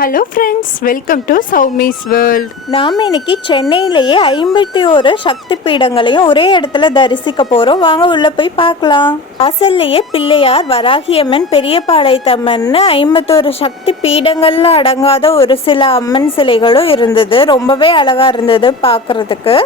Hello friends welcome to Soumi's world நாம் இன்னைக்கு சென்னையிலேயே ஐம்பத்தி ஒரு சக்தி பீடங்களையும் ஒரே இடத்துல தரிசிக்க போகிறோம் வாங்க உள்ளே போய் பார்க்கலாம். அசல்லையே பிள்ளையார் வராகியம்மன் பெரியபாளையத்தம்மன்னு ஐம்பத்தோரு சக்தி பீடங்களில் அடங்காத ஒரு சில அம்மன் சிலைகளும் இருந்தது. ரொம்பவே அழகாக இருந்தது பார்க்குறதுக்கு.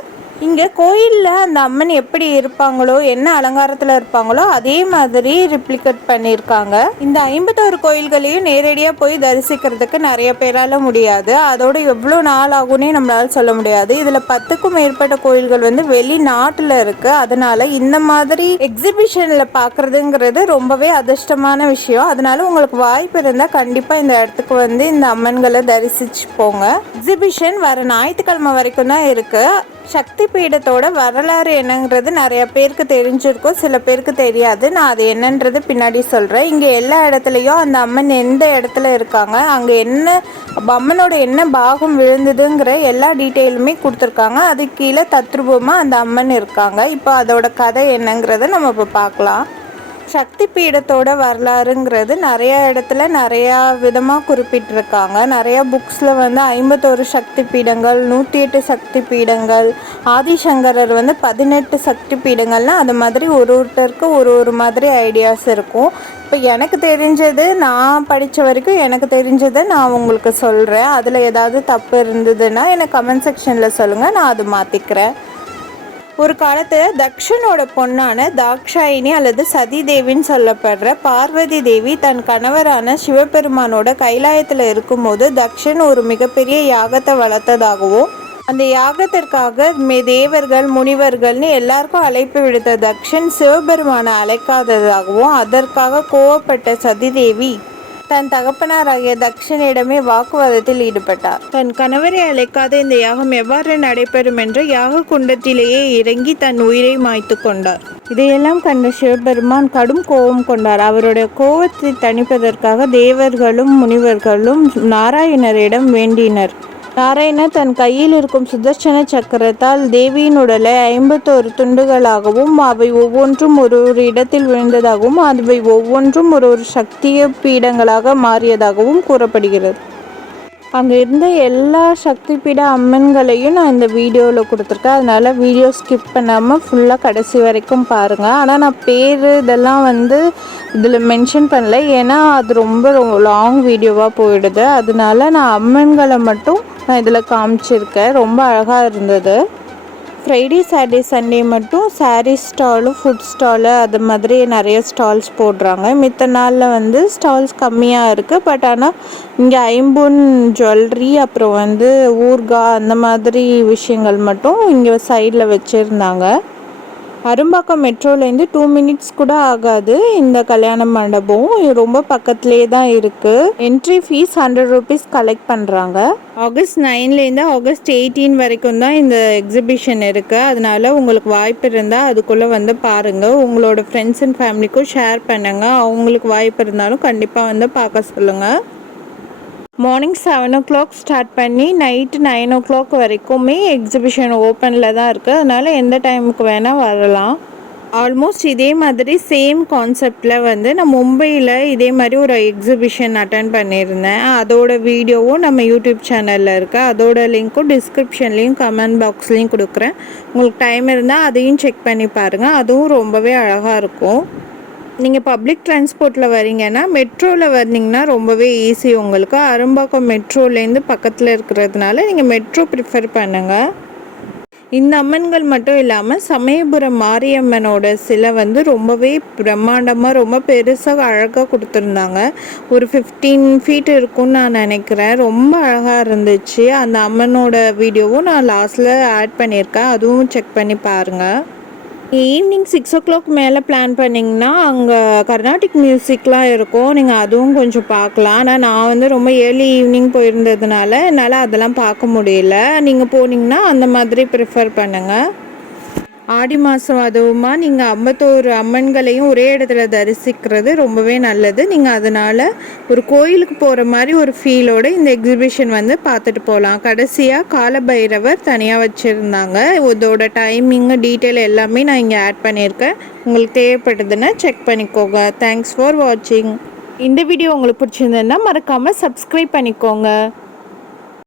இங்கே கோயிலில் அந்த அம்மன் எப்படி இருப்பாங்களோ என்ன அலங்காரத்தில் இருப்பாங்களோ அதே மாதிரி ரிப்ளிகேட் பண்ணியிருக்காங்க இந்த ஐம்பத்தோரு கோயில்களையும் நேரடியாக போய் தரிசிக்கிறதுக்கு நிறைய பேரால் முடியாது. அதோட எவ்வளோ நாள் ஆகும்னே நம்மளால் சொல்ல முடியாது. இதில் பத்துக்கும் மேற்பட்ட கோயில்கள் வந்து வெளிநாட்டில் இருக்குது அதனால இந்த மாதிரி எக்ஸிபிஷனில் பார்க்குறதுங்கிறது ரொம்பவே அதிர்ஷ்டமான விஷயம். அதனால உங்களுக்கு வாய்ப்பு இருந்தால் கண்டிப்பாக இந்த இடத்துக்கு வந்து இந்த அம்மன்களை தரிசிச்சு போங்க. எக்ஸிபிஷன் வர ஞாயிற்றுக்கிழமை வரைக்கும் தான் இருக்குது சக்தி பீடத்தோட வரலாறு என்னங்கிறது நிறைய பேருக்கு தெரிஞ்சிருக்கும் சில பேருக்கு தெரியாது. நான் அது என்னன்றது பின்னாடி சொல்கிறேன் இங்கே எல்லா இடத்துலையும் அந்த அம்மன் எந்த இடத்துல இருக்காங்க அங்கே என்ன அம்மனோட என்ன பாகம் விழுந்ததுங்கிற எல்லா டீட்டெயிலுமே கொடுத்துருக்காங்க. அது கீழே தத்ரூபமாக அந்த அம்மன் இருக்காங்க. இப்போ அதோட கதை என்னங்கிறத நம்ம இப்போ பார்க்கலாம். சக்தி பீடத்தோட வரலாறுங்கிறது நிறைய இடத்துல நிறையா விதமாக குறிப்பிட்டிருக்காங்க. நிறையா புக்ஸில் வந்து ஐம்பத்தோரு சக்தி பீடங்கள் நூற்றி எட்டு சக்தி பீடங்கள் ஆதிசங்கரர் வந்து பதினெட்டு சக்தி பீடங்கள்னால் அது மாதிரி ஒரு ஒருத்தருக்கு ஒரு ஒரு மாதிரி ஐடியாஸ் இருக்கும். இப்போ எனக்கு தெரிஞ்சது நான் படித்த வரைக்கும் எனக்கு தெரிஞ்சதை நான் உங்களுக்கு சொல்கிறேன் அதில் ஏதாவது தப்பு இருந்ததுன்னா எனக்கு கமெண்ட் செக்ஷனில் சொல்லுங்கள் நான் அது மாற்றிக்கிறேன் ஒரு காலத்தில் தக்ஷனோட பொண்ணான தாக்ஷாயினி அல்லது சதி தேவின்னு சொல்லப்படுற பார்வதி தேவி தன் கணவரான சிவபெருமானோட கைலாயத்தில் இருக்கும்போது தக்ஷன் ஒரு மிகப்பெரிய யாகத்தை வளர்த்ததாகவும் அந்த யாகத்திற்காக மே தேவர்கள் முனிவர்கள்னு எல்லாருக்கும் அழைப்பு விடுத்த தக்ஷன் சிவபெருமானை அழைக்காததாகவும் அதற்காக கோவப்பட்ட சதிதேவி தன் தகப்பனாராகிய தக்ஷனிடமே வாக்குவாதத்தில் ஈடுபட்டார். தன் கணவரை அழைக்காத இந்த யாகம் எவ்வாறு நடைபெறும் என்று யாக குண்டத்திலேயே இறங்கி தன் உயிரை மாய்த்து கொண்டார். இதையெல்லாம் கண்ட சிவபெருமான் கடும் கோபம் கொண்டார். அவருடைய கோபத்தை தணிப்பதற்காக தேவர்களும் முனிவர்களும் நாராயணரிடம் வேண்டினர். நாராயணன் தன் கையில் இருக்கும் சுதர்சன சக்கரத்தால் தேவியின் உடலை ஐம்பத்தோரு துண்டுகளாகவும் அவை ஒவ்வொன்றும் ஒரு ஒரு இடத்தில் விழுந்ததாகவும் அவை ஒவ்வொன்றும் ஒரு ஒரு சக்திய பீடங்களாக மாறியதாகவும் கூறப்படுகிறது. அங்கே இருந்த எல்லா சக்தி பீட அம்மன்களையும் நான் இந்த வீடியோவில் கொடுத்துருக்கேன். அதனால் வீடியோ ஸ்கிப் பண்ணாமல் ஃபுல்லாக கடைசி வரைக்கும் பாருங்கள் ஆனால் நான் பேர் இதெல்லாம் வந்து இதில் மென்ஷன் பண்ணல. ஏன்னா அது ரொம்ப லாங் வீடியோவாக போயிடுது. அதனால நான் அம்மன்களை மட்டும் நான் இதில் காமிச்சிருக்கேன். ரொம்ப அழகாக இருந்தது. ஃப்ரைடே சாட்டர்டே சண்டே மட்டும் சாரீ ஸ்டாலு ஃபுட் ஸ்டாலு அது மாதிரி நிறைய ஸ்டால்ஸ் போடுறாங்க. மித்த நாளில் வந்து ஸ்டால்ஸ் கம்மியாக இருக்குது பட் ஆனால் இங்கே ஐம்பொன் ஜுவல்லரி அப்புறம் வந்து ஊர்கா அந்த மாதிரி விஷயங்கள் மட்டும் இங்கே சைடில் வச்சுருந்தாங்க. அரும்பாக்கம் மெட்ரோலேருந்து டூ மினிட்ஸ் கூட ஆகாது இந்த கல்யாண மண்டபம். ரொம்ப பக்கத்துலேயே தான் இருக்குது entry fees hundred rupees collect பண்ணுறாங்க ஆகஸ்ட் நைன்லேருந்து ஆகஸ்ட் எயிட்டீன் வரைக்கும் தான் இந்த எக்ஸிபிஷன் இருக்குது அதனால உங்களுக்கு வாய்ப்பு இருந்தால் அதுக்குள்ளே வந்து பாருங்கள் உங்களோட ஃப்ரெண்ட்ஸ் அண்ட் ஃபேமிலிக்கும் ஷேர் பண்ணுங்கள் அவங்களுக்கு வாய்ப்பு இருந்தாலும் கண்டிப்பாக வந்து பார்க்க சொல்லுங்கள் morning seven o'clock start பண்ணி நைட்டு நைன் ஓ கிளாக் வரைக்குமே எக்ஸிபிஷன் ஓப்பனில் தான் இருக்குது அதனால் எந்த டைமுக்கு வேணால் வரலாம். ஆல்மோஸ்ட் இதே மாதிரி சேம் கான்செப்டில் வந்து நான் மும்பையில் இதே மாதிரி ஒரு எக்ஸிபிஷன் அட்டன் பண்ணியிருந்தேன். அதோட வீடியோவும் நம்ம யூடியூப் சேனலில் இருக்குது அதோட லிங்க்கும் டிஸ்கிரிப்ஷன்லேயும் கமெண்ட் பாக்ஸ்லேயும் கொடுக்குறேன். உங்களுக்கு டைம் இருந்தால் அதையும் செக் பண்ணி பாருங்கள் அதுவும் ரொம்பவே அழகாக இருக்கும். நீங்கள் பப்ளிக் டிரான்ஸ்போர்ட்டில் வரீங்கன்னா மெட்ரோவில் வந்தீங்கன்னா ரொம்பவே ஈஸி உங்களுக்கு அரும்பாக்கம் மெட்ரோலேருந்து பக்கத்தில் இருக்கிறதுனால நீங்கள் மெட்ரோ ப்ரிஃபர் பண்ணுங்கள் இந்த அம்மன்கள் மட்டும் இல்லாமல் சமயபுரம் மாரியம்மனோட சிலை வந்து ரொம்பவே பிரம்மாண்டமாக ரொம்ப பெருசாக அழகாக கொடுத்துருந்தாங்க. ஒரு ஃபிஃப்டீன் ஃபீட் இருக்கும்னு நான் நினைக்கிறேன். ரொம்ப அழகாக இருந்துச்சு. அந்த அம்மனோட வீடியோவும் நான் லாஸ்ட்டில் ஆட் பண்ணியிருக்கேன். அதுவும் செக் பண்ணி பாருங்கள் ஈவினிங் சிக்ஸ் ஓ கிளாக் மேலே பிளான் பண்ணிங்கன்னா அங்கே கர்நாடிக் மியூசிக்லாம் இருக்கும். நீங்கள் அதுவும் கொஞ்சம் பார்க்கலாம். ஆனால் நான் வந்து ரொம்ப ஏர்லி ஈவினிங் போயிருந்ததுனால என்னால் அதெல்லாம் பார்க்க முடியல. நீங்கள் போனீங்கன்னா அந்த மாதிரி ப்ரிஃபர் பண்ணுங்கள் ஆடி மாதம் அதுவுமா நீங்கள் ஐம்பத்தோரு அம்மன்களையும் ஒரே இடத்துல தரிசிக்கிறது ரொம்பவே நல்லது. நீங்கள் அதனால் ஒரு கோயிலுக்கு போகிற மாதிரி ஒரு ஃபீலோடு இந்த எக்ஸிபிஷன் வந்து பார்த்துட்டு போகலாம் கடைசியாக காலபைரவர் தனியாக வச்சுருந்தாங்க. இதோட டைமிங்கு டீட்டெயில் எல்லாமே நான் இங்கே ஆட் பண்ணியிருக்கேன். உங்களுக்கு தேவைப்படுதுன்னா செக் பண்ணிக்கோங்க. தேங்க்ஸ் ஃபார் வாட்சிங் இந்த வீடியோ உங்களுக்கு பிடிச்சிருந்ததுன்னா மறக்காமல் சப்ஸ்கிரைப் பண்ணிக்கோங்க.